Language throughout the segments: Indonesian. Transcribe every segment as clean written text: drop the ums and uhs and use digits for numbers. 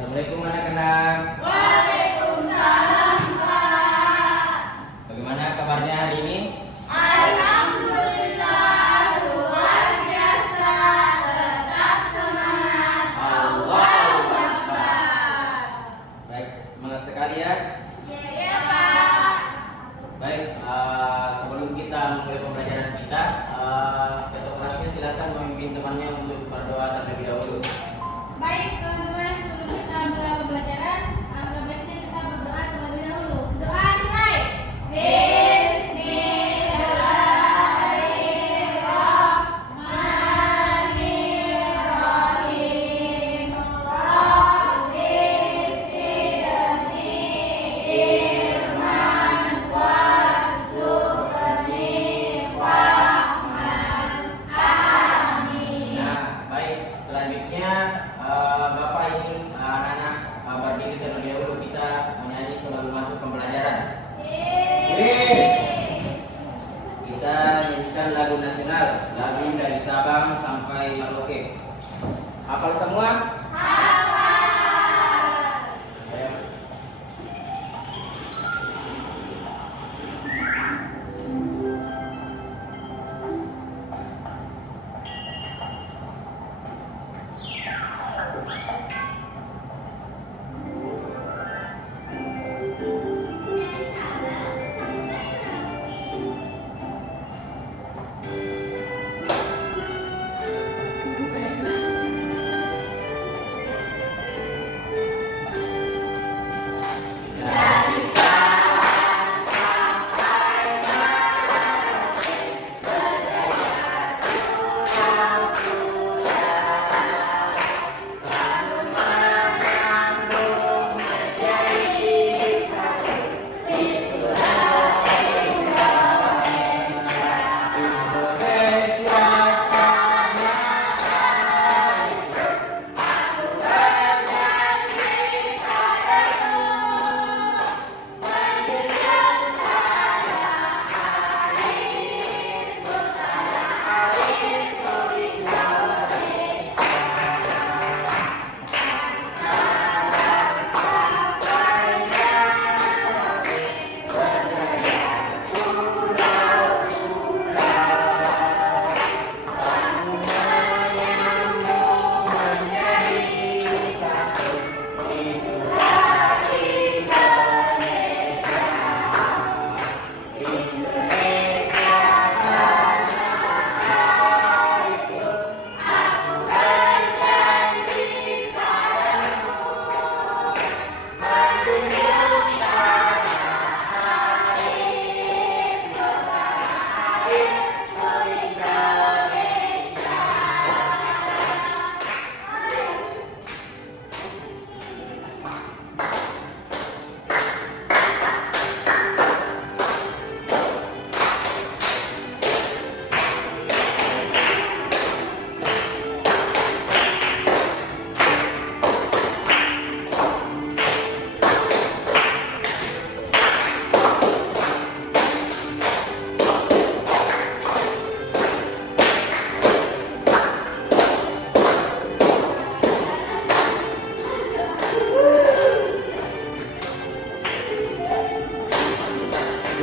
Assalamualaikum anak-anak. Waalaikumsalam, Pak. Bagaimana kabarnya hari ini? Alhamdulillah, luar biasa. Tetap semangat. Allahu Akbar. Baik, semangat sekali ya. Ya, Pak. Baik, sebelum kita mulai pembelajaran kita, ketua kelasnya silakan memimpin temannya untuk berdoa terlebih dahulu. Baik, teman-teman, sebelum kita mulai pembelajaran, alangkah baiknya kita berdoa terlebih dahulu. Doa dimulai. Bismillahirrahmanirrahim. Rabbi zidni ilman warzuqni fahman. Amin. Nah, baik, selanjutnya Bapak ingin anak-anak berdiri terlebih dahulu, kita menyanyi sebelum masuk pembelajaran. Kita nyanyikan lagu nasional, lagu dari Sabang sampai Merauke. Hafal semua?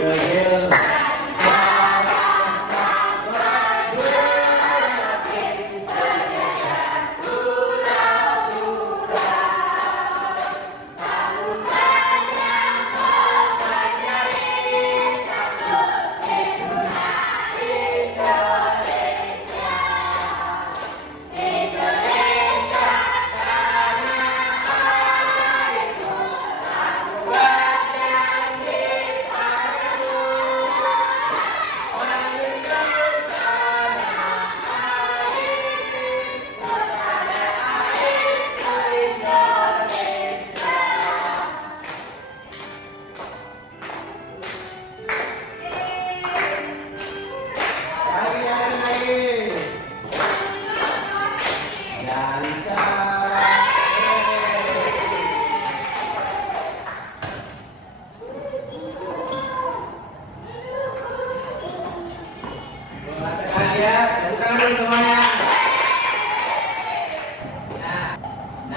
Ayo.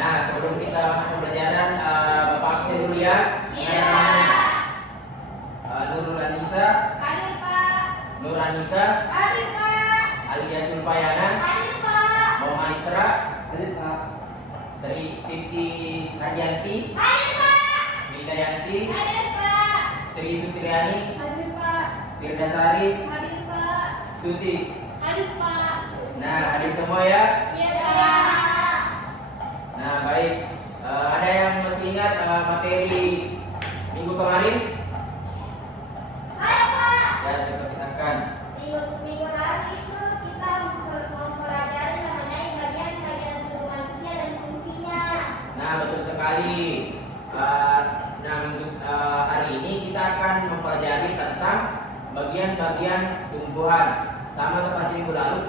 Sebelum kita masuk pembelajaran Hadianti, Hadir Pak. Milda Yanti, Hadir Pak. Sri Sutriani, Hadir Pak. Firdasari, Hadir Pak. Suti. Hadir Pak. Nah, hadir semua ya. Iya Pak. Nah, baik. Ada yang masih ingat materi minggu kemarin? Saya Pak. Ya, saya persilakan. Minggu lalu itu kita mempelajari mengenai bagian-bagian tubuh manusia dan fungsinya. Nah, betul sekali. Hari ini kita akan mempelajari tentang bagian-bagian tumbuhan. Sama seperti minggu lalu,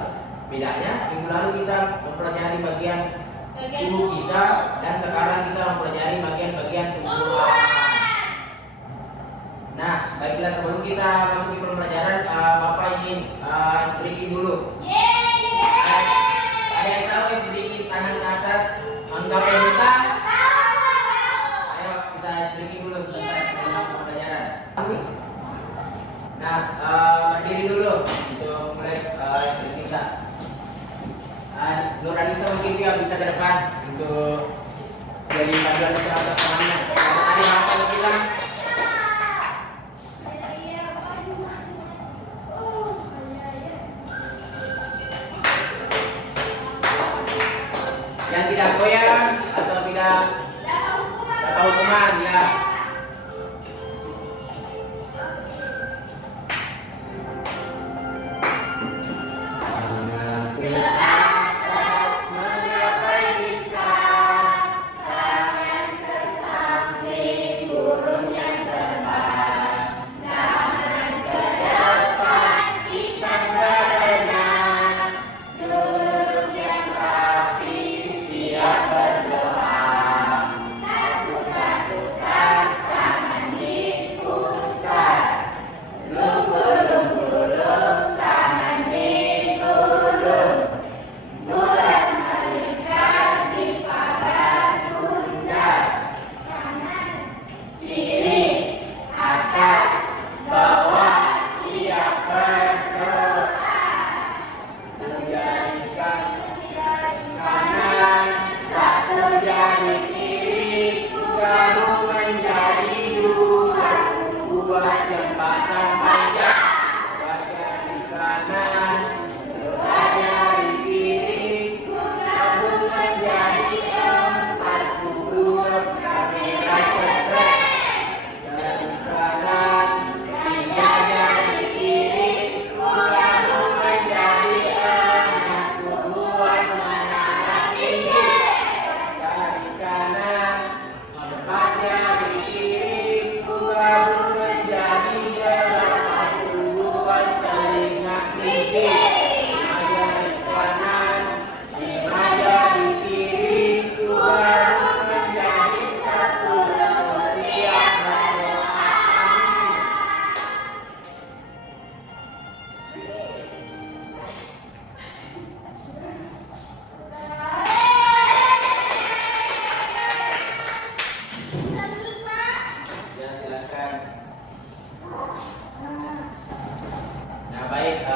bedanya minggu lalu kita mempelajari bagian tubuh kita dan sekarang kita mempelajari bagian-bagian tumbuhan. Nah, baiklah sebelum kita masuk ke pembelajaran, Bapak ingin explain dulu. Ada yang tahu explain tangan ke atas, anggap buta. Ayo kita explain dulu sebentar sebelum masuk pembelajaran. Nah, berdiri dulu untuk mulai explain kita. Nur Anissa mungkin dia bisa ke depan untuk jadi panduan terhadap temannya. Tadi apa bilang? Yang tidak goyang atau tidak dapat hukuman ya.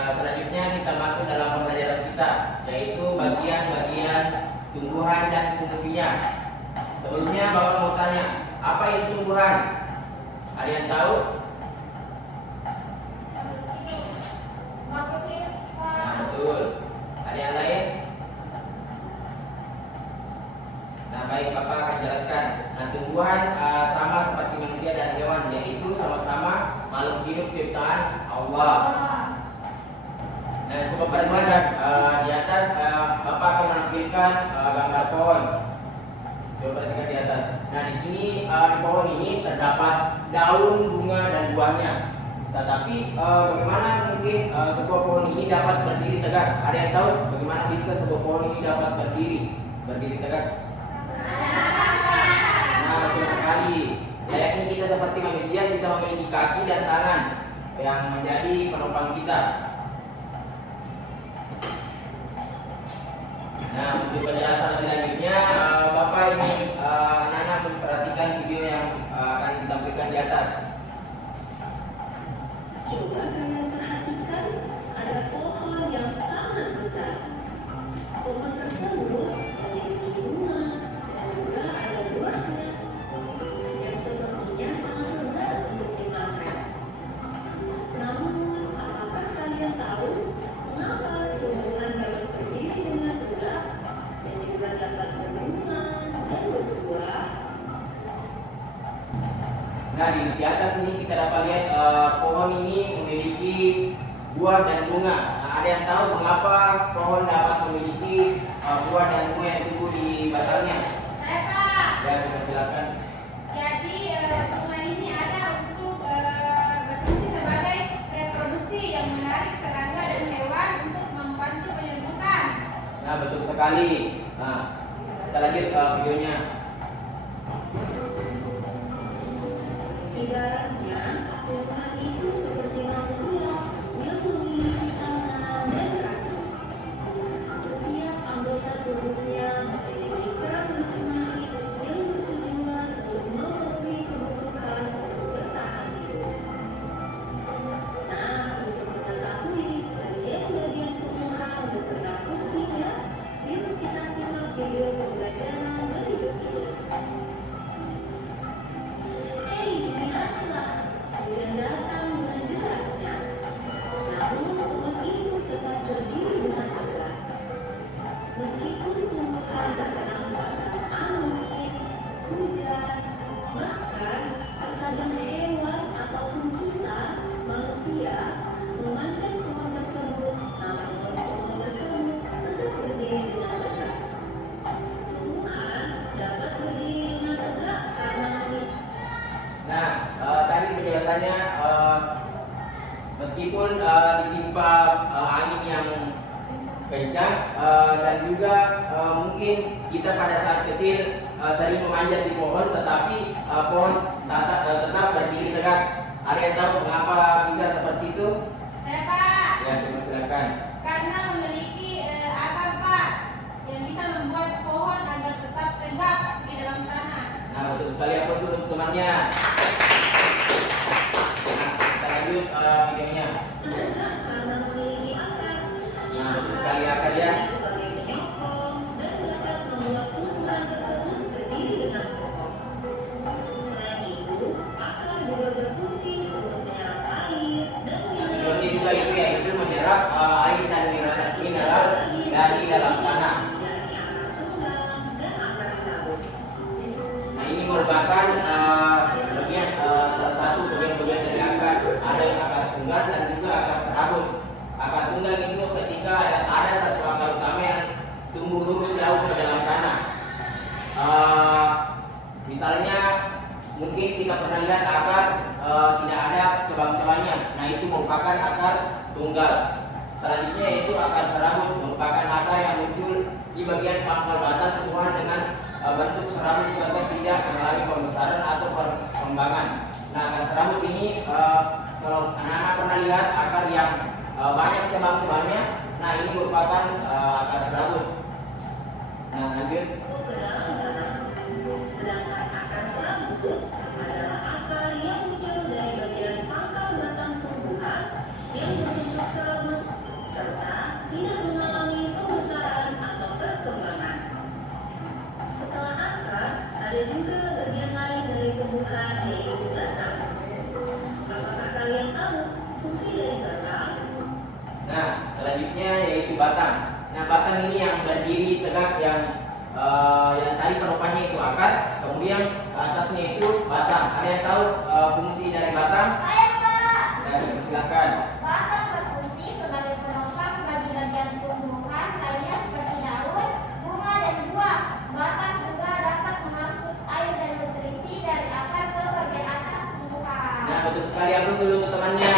Selanjutnya kita masuk dalam pembelajaran kita, yaitu bagian-bagian tumbuhan dan fungsinya. Sebelumnya Bapak mau tanya, apa itu tumbuhan? Ada yang tahu? Nah, betul. Ada yang lain? Nah, baik, Bapak akan jelaskan. Nah, tumbuhan sama seperti manusia dan hewan, yaitu sama-sama makhluk hidup ciptaan Allah. Nah, untuk pertemuan di atas Bapak akan menampilkan gambar pohon. Coba perhatikan di atas. Nah, di sini di pohon ini terdapat daun, bunga dan buahnya. Tetapi bagaimana mungkin sebuah pohon ini dapat berdiri tegak? Ada yang tahu bagaimana bisa sebuah pohon ini dapat berdiri tegak? Nah, betul sekali. Layaknya kita seperti manusia, kita memiliki kaki dan tangan yang menjadi penopang kita. Nah, untuk penjelasan lebih lanjutnya, Bapak ini anak-anak memperhatikan video yang akan ditampilkan di atas. Coba kalian perhatikan, ada pohon yang sangat besar. Pohon tersebut memiliki bunga dan juga ada buahnya. Nah, di atas ini kita dapat lihat pohon ini memiliki buah dan bunga. Nah, ada yang tahu mengapa pohon dapat memiliki buah dan bunga yang tumbuh di batangnya? Saya Pak. Ya, silakan. Jadi bunga ini ada untuk berfungsi sebagai reproduksi yang menarik serangga dan hewan untuk membantu penyerbukan. Nah, betul sekali. Nah, kita lanjut ke videonya. Ibaratnya, tumbuhan itu seperti manusia yang memiliki tangan dan kaki. Setiap anggota tubuhnya memiliki peran masing-masing yang bertujuan untuk memenuhi kebutuhan untuk bertahan hidup. Nah, untuk mengetahui bagian-bagian tumbuhan beserta fungsinya, yuk kita simak video pembelajaran berikut ini. Lihatlah, hujan datang dengan derasnya. Namun pohon itu tetap berdiri dengan tegak. Meskipun tumbuhan terkena hempasan angin, hujan, bahkan terkadang hewan ataupun kita, manusia, memanjat pohon tersebut, namun pohon tersebut tetap berdiri dengan tegak. Tumbuhan dapat berdiri dengan tegak karena Nah, tadi penjelasannya meskipun ditimpa angin yang kencang dan juga mungkin kita pada saat kecil sering memanjat di pohon, tetapi pohon tetap berdiri tegak. Ada yang tahu mengapa bisa seperti itu? Saya Pak. Ya, silakan. Karena memiliki akar Pak yang bisa membuat pohon agar tetap tegak di dalam tanah. Nah, betul sekali. Apa itu teman-temannya? Nah, kita lanjut videonya. tegak karena memiliki akar. Nah, betul sekali akar ya. Sebagai penyokong dan dapat membuat tumbuhan tersebut berdiri dengan kokoh. Selain itu, akar juga berfungsi untuk menyerap air dan Nah, tujuannya juga itu yaitu menyerap air dan mineral dari dalam tanah. yakni akar tunggal dan akar serabut. Nah, ini merupakan bagian salah satu bagian-bagian dari akar. Ada yang akar tunggal dan juga akar serabut. Akar tunggal itu ketika ada satu akar utama yang tumbuh lurus jauh ke dalam tanah. Misalnya mungkin kita pernah lihat akar tidak ada cabang-cabangnya. Nah, itu merupakan akar tunggal. Selanjutnya yaitu akar serabut, merupakan akar yang muncul di bagian pangkal batang tumbuhan dengan bentuk serabut serta tidak mengalami pembesaran atau perkembangan. Nah, akar serabut ini kalau anak-anak pernah lihat akar yang banyak cabang-cabangnya, nah ini merupakan akar serabut. Nah, lanjut. Ke dalam tanah. Sedangkan akar serabut adalah akar yang muncul dari bagian pangkal batang tumbuhan yang berbentuk serabut serta tidak mengalami pembesaran atau perkembangan. Setelah akar, ada juga bagian lain dari tumbuhan yaitu batang. Apakah kalian tahu fungsi dari batang? Nah, selanjutnya yaitu batang. Nah, batang ini yang berdiri tegak yang tadi penopangnya itu akar, kemudian atasnya itu batang. Ada yang tahu fungsi dari batang? Saya Pak. Nah, silakan. Batang berfungsi sebagai penopang bagi bagian tumbuhan lainnya seperti daun, bunga, dan buah. Batang juga dapat mengangkut air dan nutrisi dari akar ke bagian atas tumbuhan. Nah, betul sekali. Hapus dulu untuk temannya.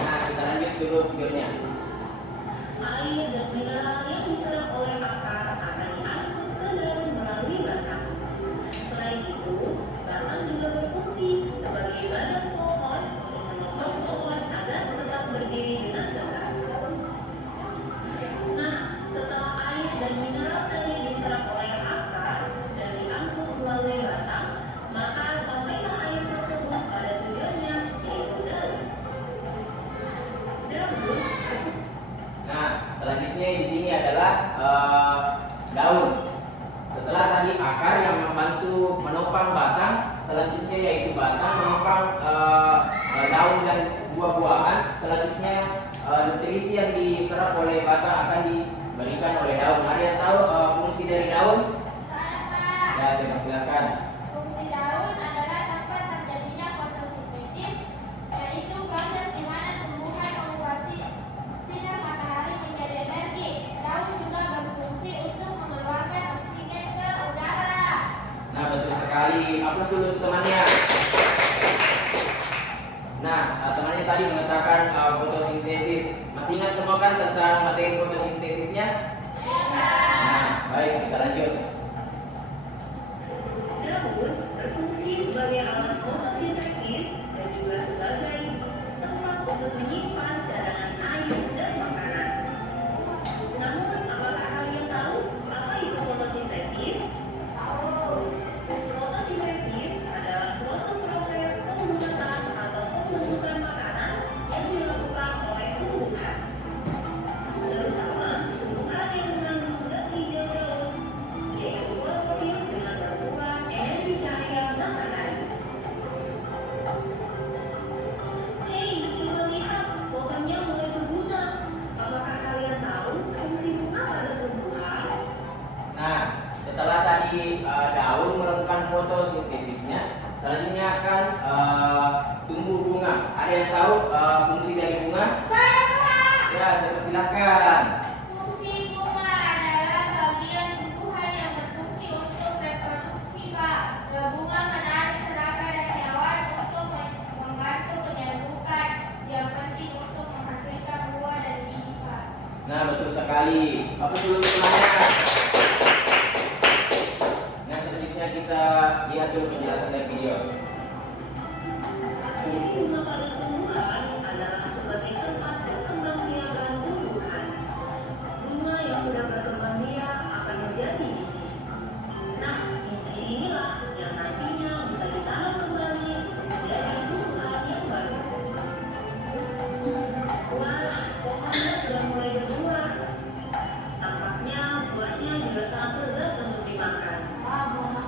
Nah, kita lanjut dulu videonya. Air dan mineral yang diserap oleh akar akan diangkut ke daun melalui batang. Selain itu, batang juga berfungsi sebagai badan pohon untuk menopang pohon agar tetap berdiri dengan tegak. Nah, setelah air dan mineral tadi diserap oleh akar dan diangkut melalui batang, maka sampailah air tersebut pada tujuannya, yaitu daun. Daun Nah, selanjutnya di sini adalah daun. Setelah tadi akar yang membantu menopang batang, selanjutnya yaitu batang menopang daun dan buah-buahan. Selanjutnya nutrisi yang diserap oleh batang akan diberikan oleh daun. Ada yang tahu fungsi dari daun? Saya Pak. Ya, silakan. Fungsi Fungsi daun adalah tempat terjadinya fotosintesis, yaitu proses di mana tumbuhan mengubah sinar matahari menjadi energi. Daun juga berfungsi untuk mengeluarkan oksigen ke udara. Nah, betul sekali. Aplaus dulu untuk temannya. Nah, temannya tadi mengatakan fotosintesis. Masih ingat semua kan tentang materi fotosintesisnya? Nah, baik, kita lanjut. Daun berfungsi sebagai alat fotosintesis dan juga sebagai tempat untuk menyimpan cadangan air dan makanan. Namun, apakah kalian tahu apa itu fotosintesis? Fotosintesis adalah suatu proses pembuatan atau pembentukan makanan yang dilakukan oleh tumbuhan, terutama tumbuhan yang mengandung zat hijau daun, yaitu klorofil dengan bantuan energi cahaya matahari. Hei, coba lihat, pohonnya mulai berbunga. Apakah kalian tahu fungsi bunga pada tumbuhan? Nah, setelah tadi daun melakukan fotosintesisnya, selanjutnya akan tumbuh bunga. Ada yang tahu fungsi dari bunga? Saya Pak. Ya, saya persilahkan. Fungsi bunga adalah bagian tumbuhan yang berfungsi untuk reproduksi, Pak. Bunga menarik serangga dan hewan untuk membantu penyerbukan yang penting untuk menghasilkan buah dan biji, Pak. Nah, betul sekali. Apa dulu temannya? Nah, selanjutnya kita lihat dulu penjelasan dari video. Fungsi bunga pada tumbuhan adalah sebagai tempat berkembang biakan tumbuhan. Bunga yang sudah berkembang biak akan menjadi biji. Nah, biji inilah yang nantinya bisa ditanam kembali untuk menjadi tumbuhan yang baru. Wah, pohonnya sudah mulai berbuah. Tampaknya buahnya juga sangat lezat untuk dimakan.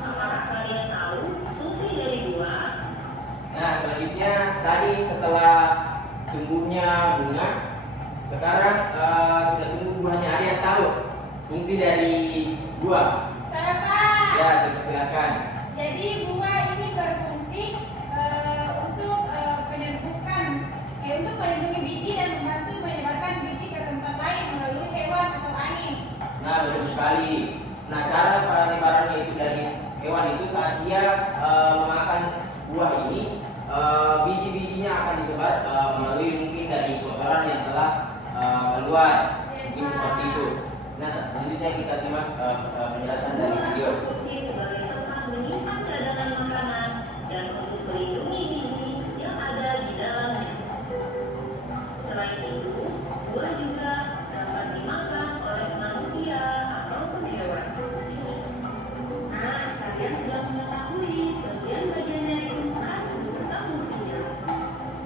Apakah kalian tahu fungsi dari buah? Nah, selanjutnya tadi setelah tumbuhnya bunga, sekarang sudah tumbuh buahnya. Ada yang tahu fungsi dari buah? Saya Pak. Ya, silakan. Jadi bunga ini berfungsi untuk penyerbukan, untuk melindungi biji dan membantu menyebarkan biji ke tempat lain melalui hewan atau angin. Nah, betul sekali. Nah, cara penyebarannya itu dari hewan itu saat dia memakan buah ini, biji-bijinya akan disebar melalui mungkin dari kotoran yang telah keluar, mungkin seperti itu. Nah, selanjutnya kita simak penjelasan dari Buah video. berfungsi sebagai tempat menyimpan cadangan makanan dan untuk melindungi biji yang ada di dalamnya. Selain itu, buah juga dapat dimakan oleh manusia ataupun hewan. Nah, kalian sudah mengetahui bagian-bagian dari tumbuhan beserta fungsinya.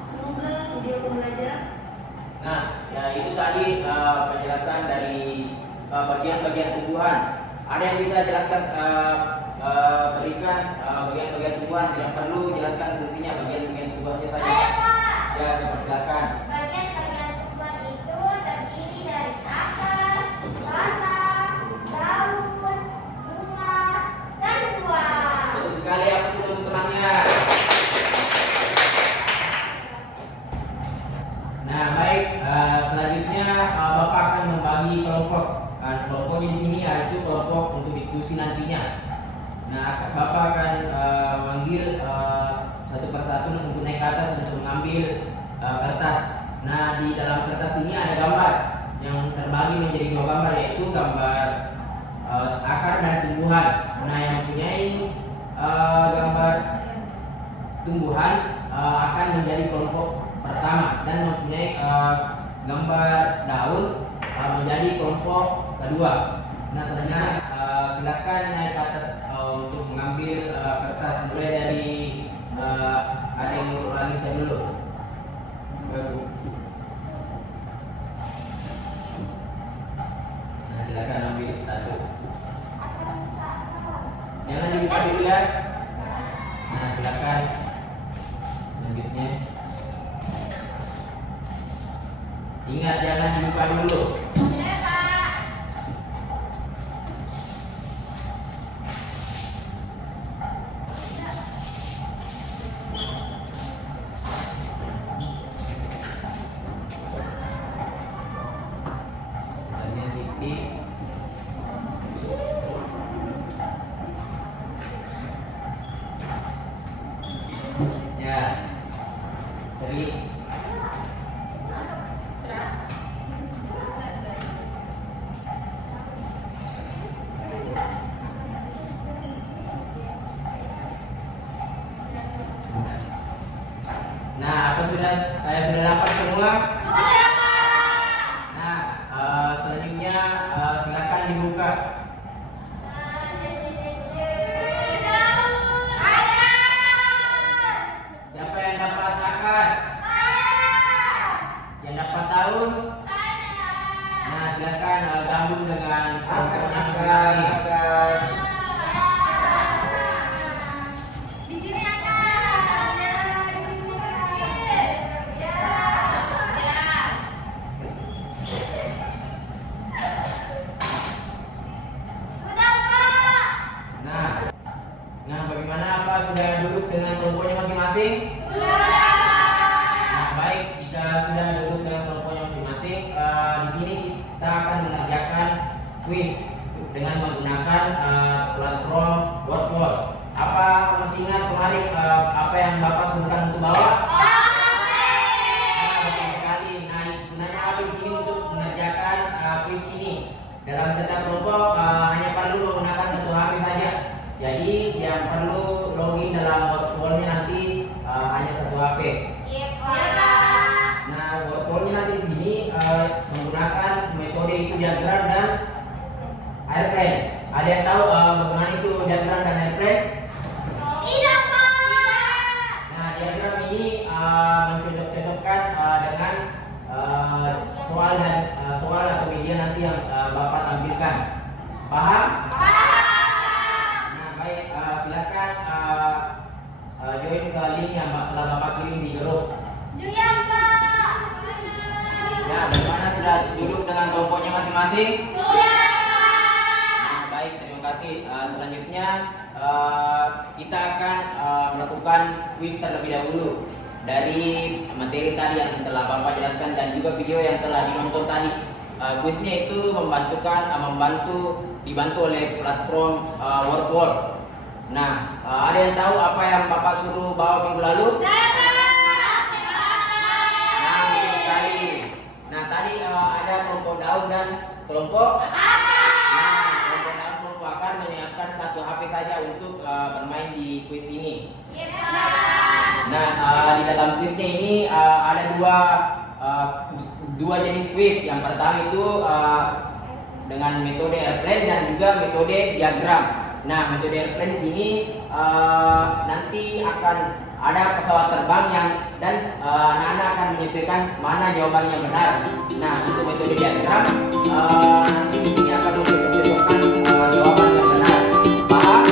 Semoga video pembelajaran. Nah, ya itu tadi penjelasan dari bagian-bagian tumbuhan. Ada yang bisa jelaskan berikan bagian-bagian tumbuhan? Tidak perlu jelaskan fungsinya, bagian-bagian tumbuhannya saja. Saya Pak. Ya, saya persilakan. Bagian-bagian tumbuhan itu terdiri dari akar, batang, daun, bunga, dan buah. Betul sekali, apa sih teman-temannya? Nah, baik. Selanjutnya Bapak akan membagi kelompok. Kelompok di sini yaitu kelompok untuk diskusi nantinya. Nah, Bapak akan manggil satu persatu untuk naik ke atas untuk mengambil kertas. Nah, di dalam kertas ini ada gambar yang terbagi menjadi dua gambar, yaitu gambar akar dan tumbuhan. Nah, yang mempunyai gambar tumbuhan akan menjadi kelompok pertama, dan mempunyai gambar daun menjadi kelompok kedua. Nah, selanjutnya silakan naik ke atas untuk mengambil kertas, mulai dari ada yang Nurul Anissa dulu. Baru. Nah, silakan ambil satu. Jangan dibuka dulu ya. Nah, silakan. Selanjutnya. Ingat, jangan dibuka dulu. Ya, Pak. sudah dapat semua? Nah, selanjutnya silakan dibuka. Siapa yang dapat akar? Yang dapat tahun? Nah, silakan gabung dengan kelompoknya masing-masing. Nah, bagaimana, apa sudah duduk dengan kelompoknya masing-masing? Nah, baik, jika sudah duduk dengan kelompoknya masing-masing, di sini kita akan mengerjakan kuis dengan menggunakan platform Wordwall. Apa masih ingat kemarin apa yang Bapak sebutkan untuk bawa? Nah, betul sekali. Nah, gunanya apa di sini untuk mengerjakan kuis ini? Dalam setiap kelompok hanya perlu menggunakan satu HP saja. Jadi yang perlu login dalam Wordwall-nya nanti hanya satu HP. Nah, Wordwall-nya nanti di sini menggunakan metode itu diagram dan airplane. Ada yang tahu bagaimana itu diagram dan airplane? Tidak, Pak. Nah, diagram ini mencocok-cocokkan dengan soal atau media nanti yang Bapak tampilkan. Paham? Nah, baik, silakan join ke link yang telah Bapak kirim di grup. Nah, bagaimana, sudah duduk dengan kelompoknya masing-masing? Nah, baik, terima kasih. Selanjutnya kita akan melakukan kuis terlebih dahulu dari materi tadi yang telah Bapak jelaskan dan juga video yang telah dinonton tadi. Kuisnya itu dibantu oleh platform Wordwall. Nah, ada yang tahu apa yang Bapak suruh bawa minggu lalu? Nah, betul sekali. Nah, tadi ada kelompok daun dan kelompok Nah, kelompok daun, kelompok akar menyiapkan satu HP saja untuk bermain di kuis ini. Nah, di dalam kuisnya ini ada dua jenis kuis. Yang pertama itu dengan metode airplane dan juga metode diagram. Nah, metode airplane di sini nanti akan ada pesawat terbang dan anak-anak akan menyesuaikan mana jawaban yang benar. Nah, untuk metode diagram nanti di sini akan mencocok-cocokkan jawaban yang benar. Paham?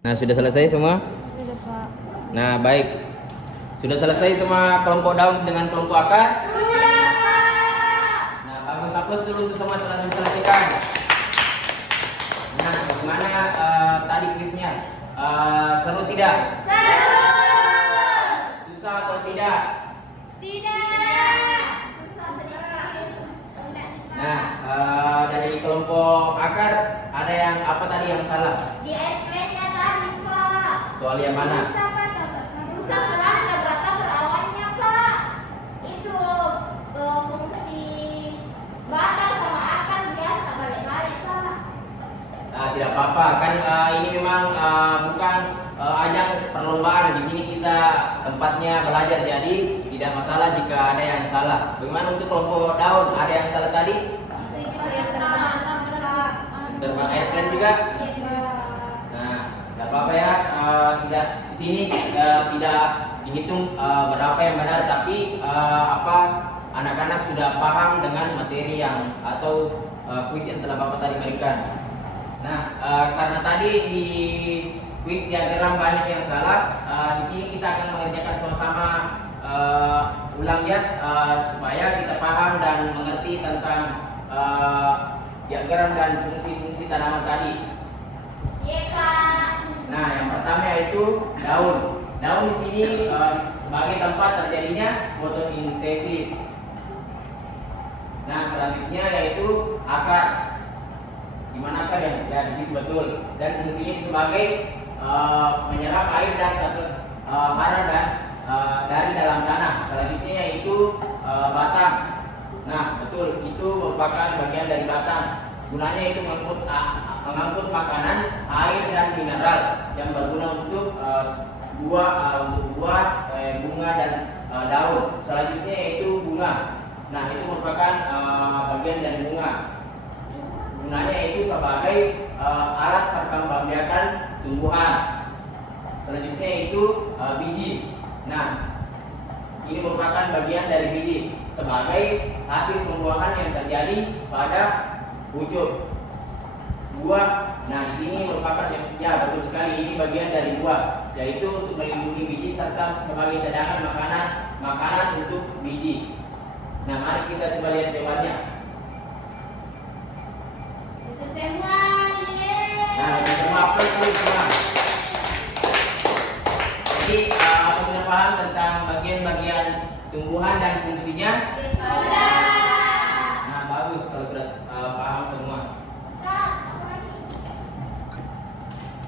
Nah, sudah selesai semua? Sudah, Pak. Nah, baik. Sudah selesai semua kelompok daun dengan kelompok akar? Sudah, Pak. Nah, bagus, aplaus dulu untuk semua telah menyelesaikan. Nah, bagaimana tadi kuisnya? Seru tidak? Seru. Susah atau tidak? Tidak. Susah sedikit. Nah, dari kelompok akar ada yang apa tadi yang salah? Di airplane-nya tadi, Pak. Soal yang mana? Susah, Pak. Susah setelah ada berata berawannya, Pak. Itu fungsi batang sama akar biasa balik-balik, Pak. Tidak apa-apa, kan ini memang bukan ajang perlombaan. Di sini kita tempatnya belajar, jadi tidak masalah jika ada yang salah. Bagaimana untuk kelompok daun? Ada yang salah tadi? Terbang airplane juga? Nah, tidak apa-apa ya. Tidak di sini tidak dihitung berapa yang benar, tapi anak-anak sudah paham dengan materi yang atau kuis yang telah Bapak tadi berikan. Nah, karena tadi di kuis diagram banyak yang salah, di sini kita akan mengerjakan sama-sama ulang ya, supaya kita paham dan mengerti tentang diagram dan fungsi-fungsi tanaman tadi. Iya, Pak. Nah, yang pertama yaitu daun. Daun di sini sebagai tempat terjadinya fotosintesis. Nah, selanjutnya yaitu akar. Di mana akar yang ya, di situ betul. Dan fungsinya sebagai menyerap air dan hara dan dari dalam tanah. Selanjutnya yaitu batang. Nah, betul, itu merupakan bagian dari batang. Gunanya itu mengangkut makanan, air dan mineral yang berguna untuk buah, bunga dan daun. Selanjutnya yaitu bunga. Nah, itu merupakan bagian dari bunga. Gunanya itu sebagai alat perkembangbiakan tumbuhan. Selanjutnya itu biji. Nah, ini merupakan bagian dari biji sebagai hasil pembuahan yang terjadi pada pucuk buah. Nah, di sini merupakan ya betul sekali, ini bagian dari buah, yaitu untuk melindungi biji serta sebagai cadangan makanan untuk biji. Nah, mari kita coba lihat jawabannya. Itu semua, Nah, ini semua plus semua. Jadi, apa sudah paham tentang bagian-bagian tumbuhan dan fungsinya? Sudah. Nah, bagus kalau sudah paham semua.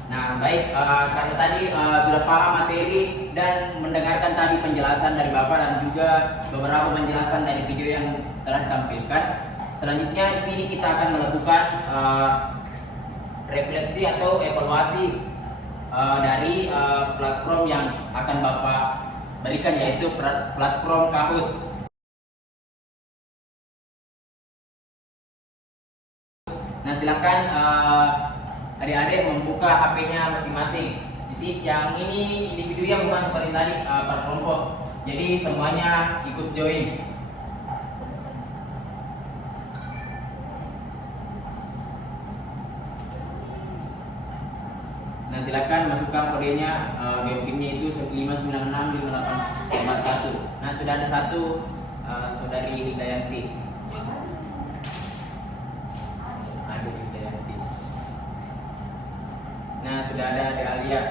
Nah, baik, karena tadi sudah paham materi dan mendengarkan tadi penjelasan dari Bapak dan juga beberapa penjelasan dari video yang telah ditampilkan. Selanjutnya di sini kita akan melakukan refleksi atau evaluasi dari platform yang akan Bapak berikan, yaitu platform Kahoot. Nah, silakan adik-adik membuka HP-nya masing-masing. Di sini yang ini individu yang bukan seperti tadi per kelompok. Jadi semuanya ikut join. Nah, silakan masukkan kodenya, BOPIN-nya itu 15965841. Nah, sudah ada satu saudari Hidayanti. Aduh, Hidayanti. Nah, sudah ada Ade Alia,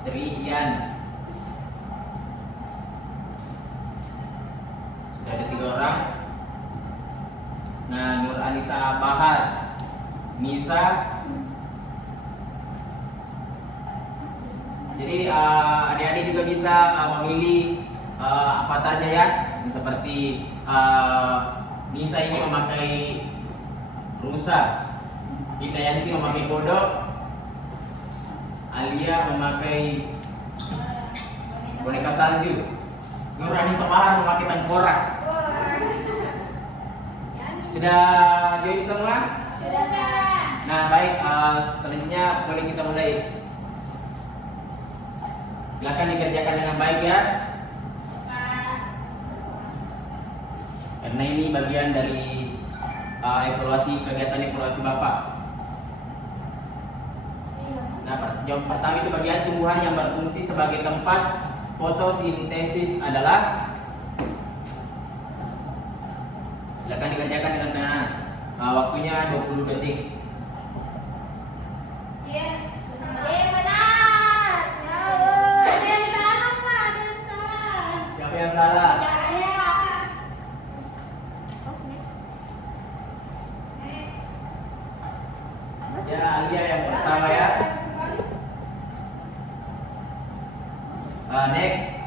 Sri Ian. Sudah ada 3 orang. Nah, Nur Anissa Bahar, Nisa. Jadi adik-adik juga bisa memilih avatarnya ya, seperti Nisa ini memakai rusa, Hidayanti memakai kodok, Alia memakai boneka salju, Nur Anissa Bahar memakai tengkorak. Sudah join semua? Sudah, Kak. Nah, baik, selanjutnya boleh kita mulai. Silakan dikerjakan dengan baik ya. Karena ini bagian dari kegiatan evaluasi Bapak. Nah, jawab pertama itu bagian tumbuhan yang berfungsi sebagai tempat fotosintesis adalah. Silakan dikerjakan dengan kanan. Waktunya 20 detik. Yes. Benar. Ada yang salah, Pak. Ada yang salah. Siapa yang salah? Ya, Alia yang pertama ya. Next.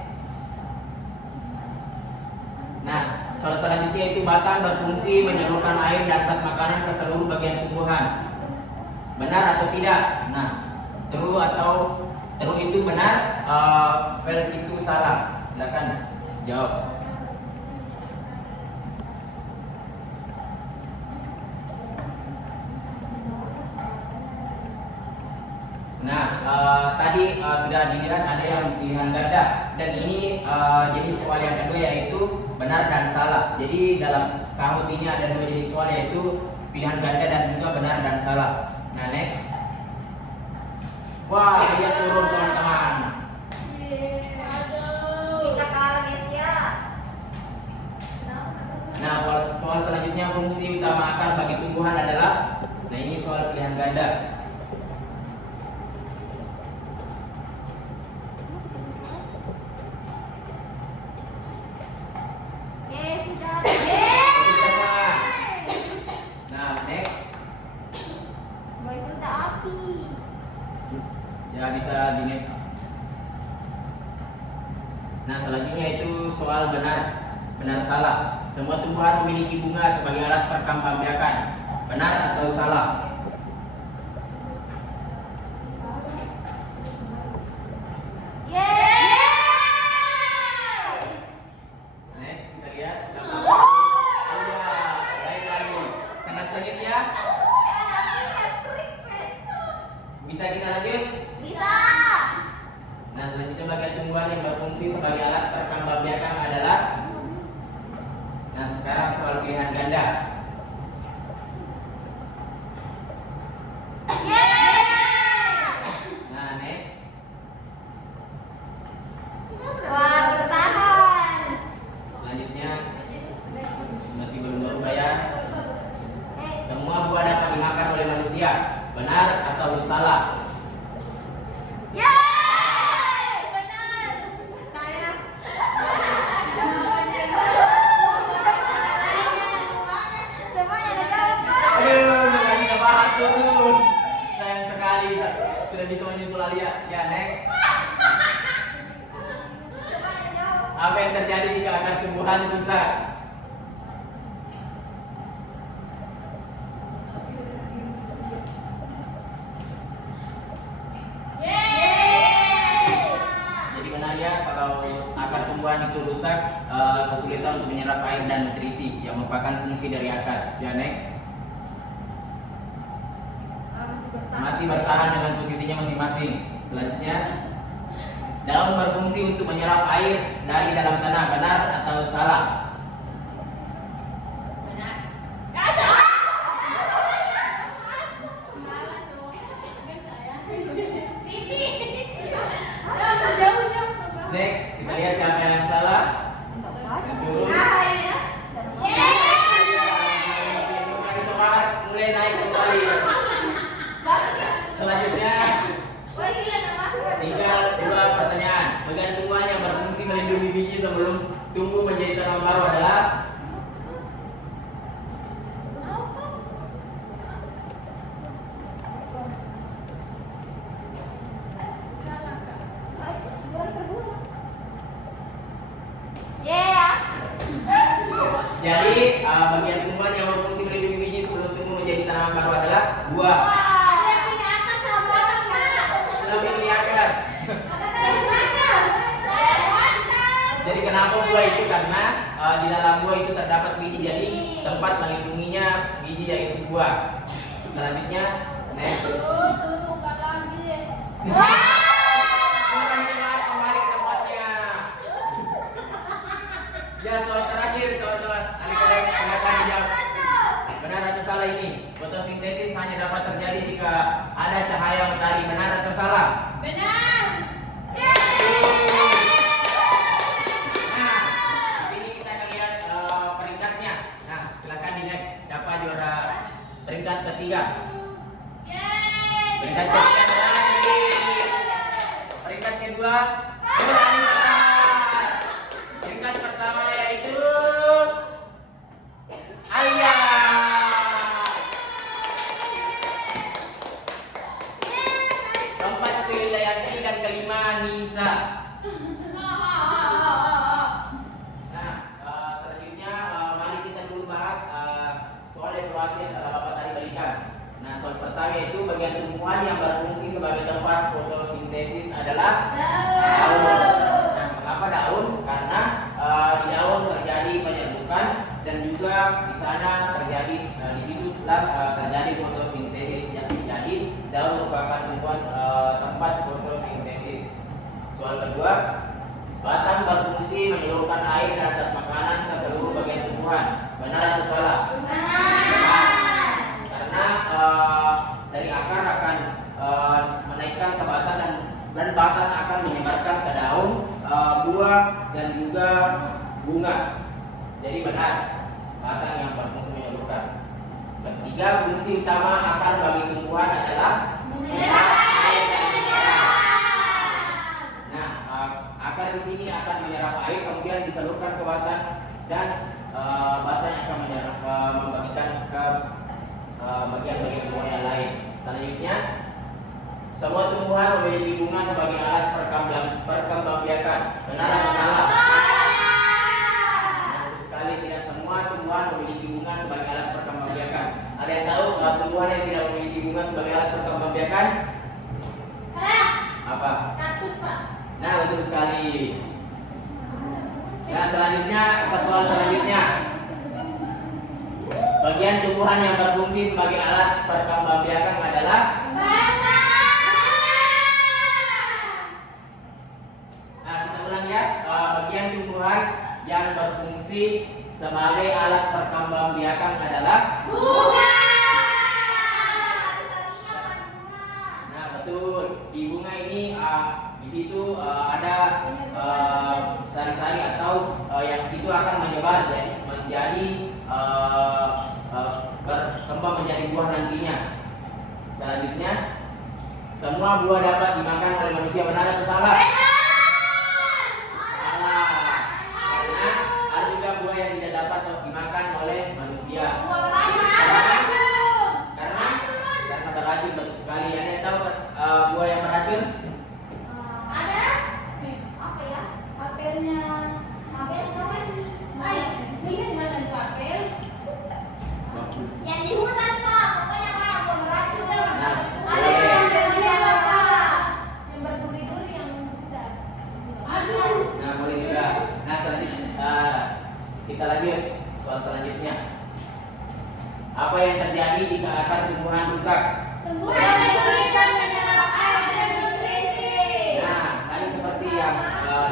Nah, soal selanjutnya itu batang berfungsi menyalurkan air dan zat makanan ke seluruh bagian tumbuhan. Benar atau tidak? Nah, true itu benar, false itu salah. Silakan jawab. Nah, tadi sudah dilihat ada yang pilihan ganda dan ini jadi soal yang kedua yaitu benar dan salah. Jadi dalam kamus ini ada dua jenis soal yaitu pilihan ganda dan juga benar dan salah. Nah, next. Wah, dia turun teman-teman. Kita kalah guys ya. Nah, soal selanjutnya fungsi utama akar bagi tumbuhan adalah. Nah, ini soal pilihan ganda. Ya, bisa di next. Nah, selanjutnya itu soal benar salah. Semua tumbuhan memiliki bunga sebagai alat perkembangbiakan. Benar atau salah? Next, kita lihat siapa. Baik lagi. Tengah selanjutnya. Bisa kita lanjut? Bisa. Nah, selanjutnya bagian tumbuhan yang berfungsi sebagai alat perkembangbiakan adalah. Nah, sekarang soal pilihan ganda. Nah, next. Wah, bertahan. Selanjutnya masih belum berubah ya. Semua buah dapat dimakan oleh manusia. Benar atau salah? Turun. Sayang sekali sudah bisa menyusul Alia. Ya, next. Apa yang terjadi jika akar tumbuhan rusak? Jadi benar ya, kalau akar tumbuhan itu rusak, kesulitan untuk menyerap air dan nutrisi yang merupakan fungsi dari akar. Ya, next. Masih bertahan dengan posisinya masing-masing. Selanjutnya, daun berfungsi untuk menyerap air dari dalam tanah. Benar atau salah? Next, kita lihat siapa yang salah. Turun. Mari semangat, mulai naik kembali. Selanjutnya, tinggal dua pertanyaan. Bagian tumbuhan yang berfungsi melindungi biji sebelum tumbuh menjadi tanaman baru adalah. Jadi bagian tumbuhan yang berfungsi melindungi biji sebelum tumbuh menjadi tanaman baru adalah buah. Lebih kelihatan. Jadi kenapa buah itu? Karena di dalam buah itu terdapat biji, jadi tempat melindunginya biji yaitu buah. Selanjutnya, next. Kembali ke tempatnya. Ya, soal terakhir teman-teman. Silakan dijawab. Benar atau salah ini? Fotosintesis hanya dapat terjadi jika ada ada cahaya matahari. Benar atau salah? Benar. Nah, ini kita akan lihat peringkatnya. Nah, silakan di next. Siapa juara peringkat ketiga? Peringkat ketiga lagi. Peringkat kedua. Peringkat pertama yaitu Ayah. Keempat itu Hidayati dan kelima Nisa. Nah, selanjutnya mari kita dulu bahas soal evaluasi yang Bapak tadi berikan. Nah, soal pertama itu bagian tumbuhan yang berfungsi sebagai tempat fotosintesis adalah daun. Nah, mengapa daun? Karena di daun terjadi penyerbukan dan juga di sana terjadi di situlah terjadi fotosintesis. Jadi daun merupakan tumbuhan tempat fotosintesis. Soal kedua, batang berfungsi menyalurkan air dan zat makanan ke seluruh bagian tumbuhan. Benar atau salah? Benar. Karena dari akar akan menaikkan ke batang dan batang akan menyebarkan ke daun, buah dan juga bunga. Jadi benar, batang yang berfungsi menyalurkan. Ketiga, fungsi utama akar bagi tumbuhan adalah menyerap air dan menyerap. Nah, akar di sini akan menyerap air kemudian disalurkan ke batang dan batang akan menyerap membagikan ke bagian-bagian tumbuhan yang lain. Selanjutnya, sebuah tumbuhan memiliki bunga sebagai alat perkembangbiakan. Benar atau salah? Betul sekali, tidak semua tumbuhan memiliki bunga sebagai alat perkembangbiakan. Ada yang tahu tumbuhan yang tidak memiliki bunga sebagai alat perkembangbiakan? Apa? Kaktus, Pak. Nah, betul sekali. Nah, selanjutnya, soal selanjutnya. Bagian tumbuhan yang berfungsi sebagai alat perkembangbiakan adalah kita ulang ya. Bagian tumbuhan yang berfungsi sebagai alat perkembangbiakan adalah bunga. Nah, betul. Di bunga ini di situ ada sari-sari atau yang itu akan menyebar menjadi berkembang menjadi buah nantinya. Selanjutnya, semua buah dapat dimakan oleh manusia. Benar atau salah? Salah. Karena ada juga buah yang tidak dapat dimakan oleh manusia. Karena beracun, betul sekali. Ada yang tahu buah yang beracun? Ada? Apa ya? Apelnya. Apel namanya? Ini mana itu apel? Yang di hutan, Pak. Pokoknya Pak, buah beracun. Nah, Ada yang di hutan, Pak. Yang berduri-duri yang muda. Aduh. Nah, boleh juga. Nah, selanjutnya kita lanjut soal selanjutnya. Apa yang terjadi jika akar tumbuhan rusak? Tumbuhan kesulitan menyerap air dan nutrisi. Nah, tadi seperti yang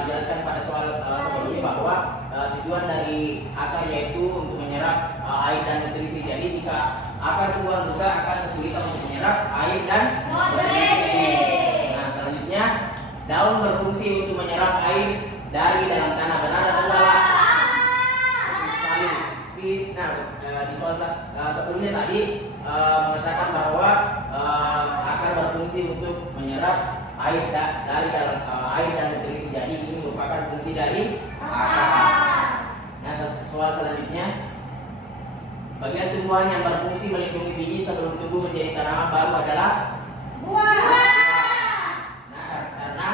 dijelaskan pada soal sebelumnya bahwa tujuan dari akar yaitu untuk menyerap air dan nutrisi. Jadi jika akar tumbuhan rusak akan kesulitan untuk menyerap air dan nutrisi. Nah, selanjutnya daun berfungsi untuk menyerap air dari dalam tanah. Benar atau salah? Sekali. Di soal sebelumnya tadi mengatakan bahwa akar berfungsi untuk menyerap air dari dalam air dan nutrisi. Jadi ini merupakan fungsi dari akar. Nah, soal selanjutnya, bagian tumbuhan yang berfungsi melindungi biji sebelum tumbuh menjadi tanaman baru adalah Buah. Nah, karena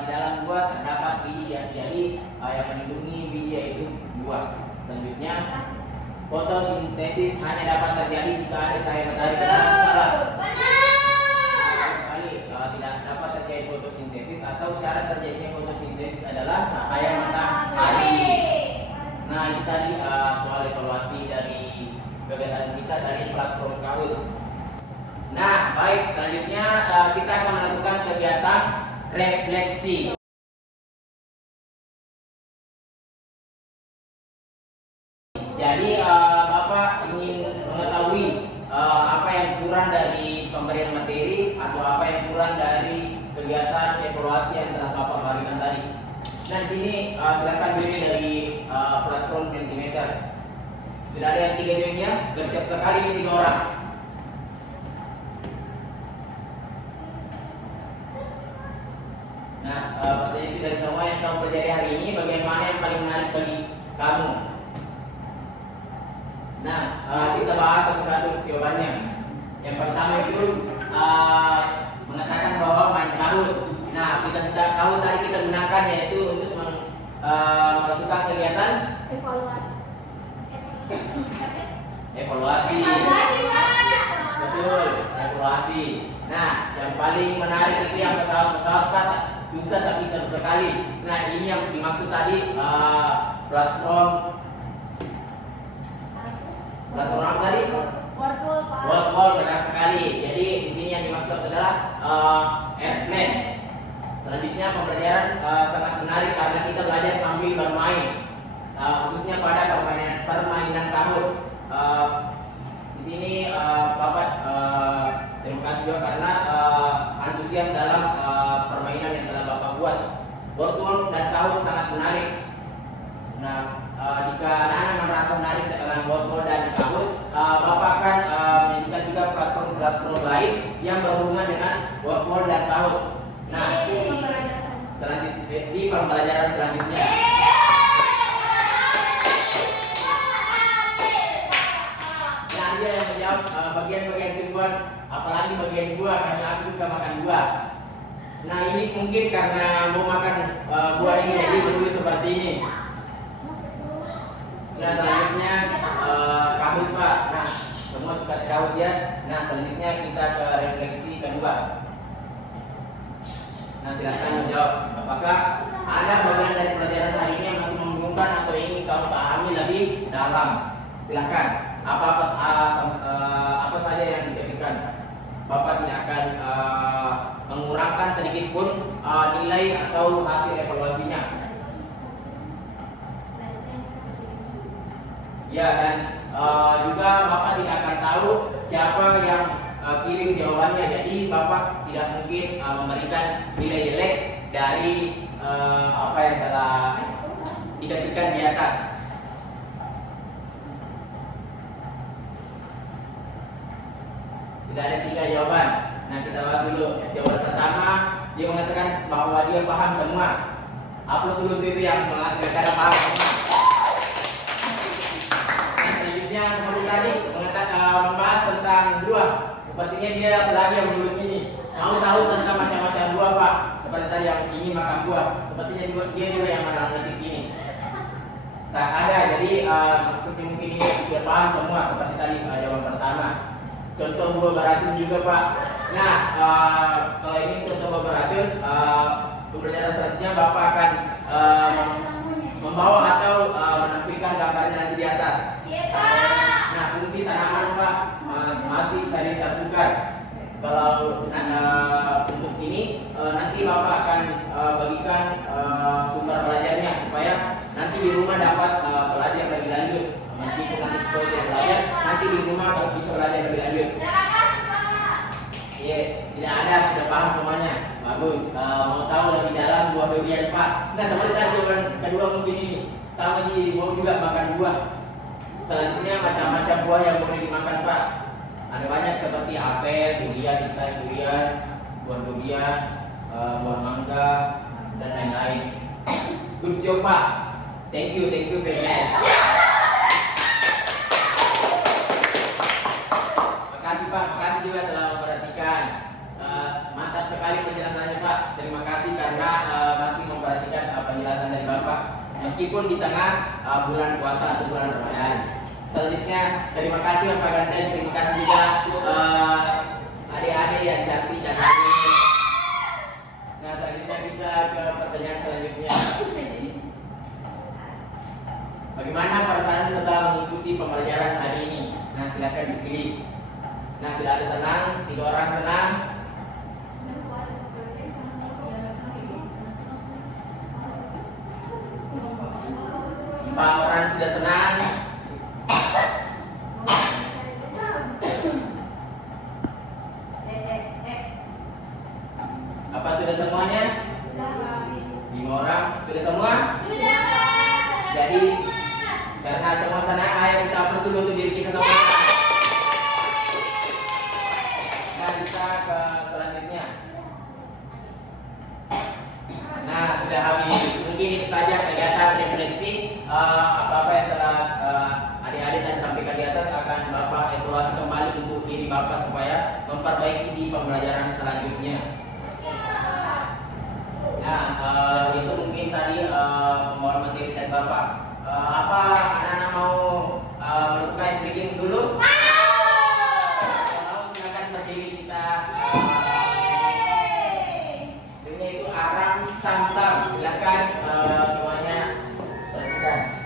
di dalam buah terdapat biji jadi yang melindungi biji yaitu buah. Selanjutnya, fotosintesis hanya dapat terjadi jika ada cahaya matahari. Benar atau salah? Sekali, tidak dapat terjadi fotosintesis atau syarat terjadinya fotosintesis adalah cahaya matahari. Nah, ini tadi soal evaluasi dari kegiatan kita dari platform Kahoot. Nah, baik, selanjutnya kita akan melakukan kegiatan refleksi. Jadi Bapak ingin mengetahui apa yang kurang dari pemberian materi Sudah ada yang 3 joinnya, gercep sekali ini 3 orang. Nah, pertanyaan kita semua yang kamu pelajari hari ini, bagaimana yang paling menarik bagi kamu? Nah, kita bahas satu-satu jawabannya. Yang pertama itu mengatakan bahwa main karut. Nah, kita sudah tahu tadi kita gunakan yaitu untuk melakukan kegiatan evaluasi. Betul, evaluasi. Nah, yang paling menarik itu yang pesawat-pesawat Pak, susah tapi seru sekali. Nah, ini yang dimaksud tadi platform apa tadi? World benar sekali. Jadi di sini yang dimaksud adalah airplane. Selanjutnya pembelajaran sangat menarik karena kita belajar sambil bermain, khususnya pada permainan karut. Di sini Bapak terima kasih juga karena antusias dalam permainan yang telah Bapak buat. World dan karut sangat menarik. Nah, jika anak-anak merasa menarik dengan world dan karut, Bapak akan menyajikan juga platform lain yang berhubungan dengan world dan karut. Nah, selanjutnya di pembelajaran selanjutnya. Nah, dia yang menjawab bagian-bagian tumbuhan, apalagi bagian buah karena aku suka makan buah. Nah, ini mungkin karena mau makan buah ini jadi menulis seperti ini. Nah, selanjutnya kabut Pak. Nah, semua suka kabut ya. Nah, selanjutnya kita ke refleksi kedua. Nah, silakan menjawab. Apakah ada bagian dari pelajaran hari ini yang masih membingungkan atau ingin kamu pahami lebih dalam? Silakan. Apa saja yang diketikkan? Bapak tidak akan mengurangkan sedikit pun nilai atau hasil evaluasinya. Ya, dan juga Bapak tidak akan tahu siapa yang kirim jawabannya. Jadi Bapak tidak mungkin memberikan nilai jelek dari apa yang telah diketikkan di atas. Sudah ada 3 jawaban. Nah, kita bahas dulu. Jawaban pertama, dia mengatakan bahwa dia paham semua. Hapus dulu itu yang mengatakan paham semua. Seperti tadi membahas tentang buah. Sepertinya dia lagi yang menulis ini. Mau tahu tentang macam-macam buah Pak? Seperti tadi yang ingin makan buah. Sepertinya dia juga yang mengetik ini. Tak ada. Jadi maksudnya mungkin ini sudah paham semua. Seperti tadi jawaban pertama. Contoh buah beracun juga Pak. Nah, kalau ini contoh buah beracun, pembelajaran selanjutnya Bapak akan membawa atau menampilkan gambarnya nanti di atas. Nah, fungsi tanaman Pak masih sering tertukar. Kalau untuk ini nanti Bapak akan bagikan sumber belajarnya supaya nanti di rumah dapat belajar lebih lanjut. Meskipun nanti sekolah tidak belajar, nanti di rumah bisa belajar lebih lanjut. Iya, tidak ada, sudah paham semuanya. Bagus. Mau tahu lebih dalam buah durian Pak? Nah, seperti tadi jawaban kedua mungkin ini. Sama Ji, mau juga makan buah. Selanjutnya macam-macam buah yang boleh dimakan Pak. Ada banyak seperti apel, durian, buah durian, buah mangga dan lain-lain. Good job Pak. Thank you very much. Makasih Pak, makasih juga telah memperhatikan. Mantap sekali penjelasannya Pak. Terima kasih karena masih memperhatikan penjelasan dari Bapak. Meskipun di tengah bulan puasa atau bulan Ramadan. Selanjutnya, terima kasih Bapak Ganten, terima kasih juga adik-adik yang cantik dan manis. Nah, selanjutnya kita ke pertanyaan selanjutnya. Bagaimana perasaan setelah mengikuti pembelajaran hari ini? Nah, silakan dipilih. Nah, sudah ada senang, 3 orang senang. 4 orang sudah senang. Apa sudah semuanya? 5 orang sudah semua? Sudah Mas. Jadi karena semua senang, ayo kita hapus dulu Bapak supaya memperbaiki di pembelajaran selanjutnya. Nah, itu mungkin tadi pembawaan materi dari Bapak. Apa anak-anak mau melukai sedikit dulu? Kalau silakan berdiri kita. Ini itu Aram Samsam. Silakan semuanya perhatikan.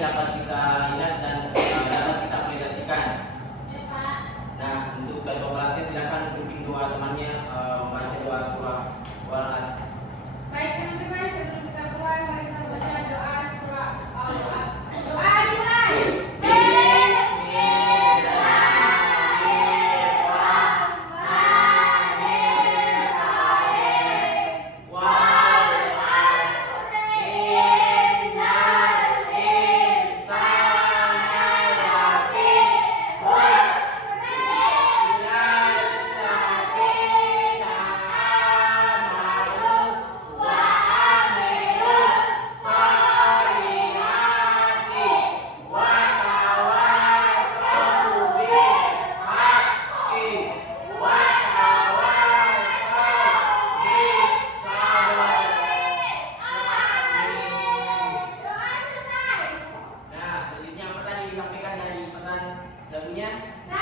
dapat kita ingat dan dapat kita aplikasikan. Ya, Pak. Nah, untuk ketua kelasnya silakan pimpin dua temannya membaca doa surah Wal-As. Baik teman-teman, sebelum kita mulai, mari kita baca doa surah Al-As. Doa dimulai. Nah, selanjutnya apa tadi disampaikan dari pesan lagunya? Nah,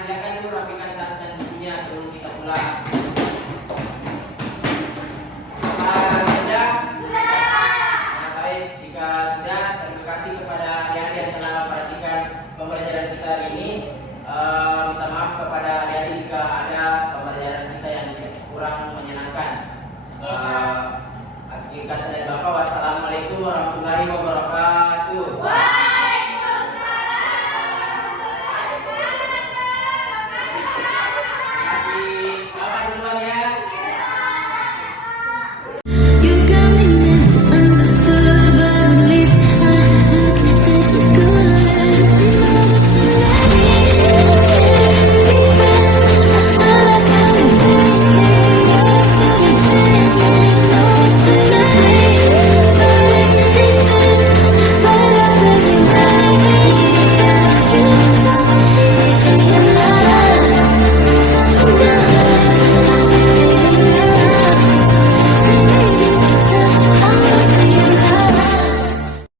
silakan dulu rapikan tas dan bukunya sebelum kita pulang. Apakah sudah? Nah, baik. Jika sudah, terima kasih kepada adik-adik yang telah memperhatikan pembelajaran kita hari ini. Minta maaf kepada adik-adik jika ada pembelajaran kita yang kurang menyenangkan. Akhir kata dari Bapak, wassalamualaikum warahmatullahi wabarakatuh.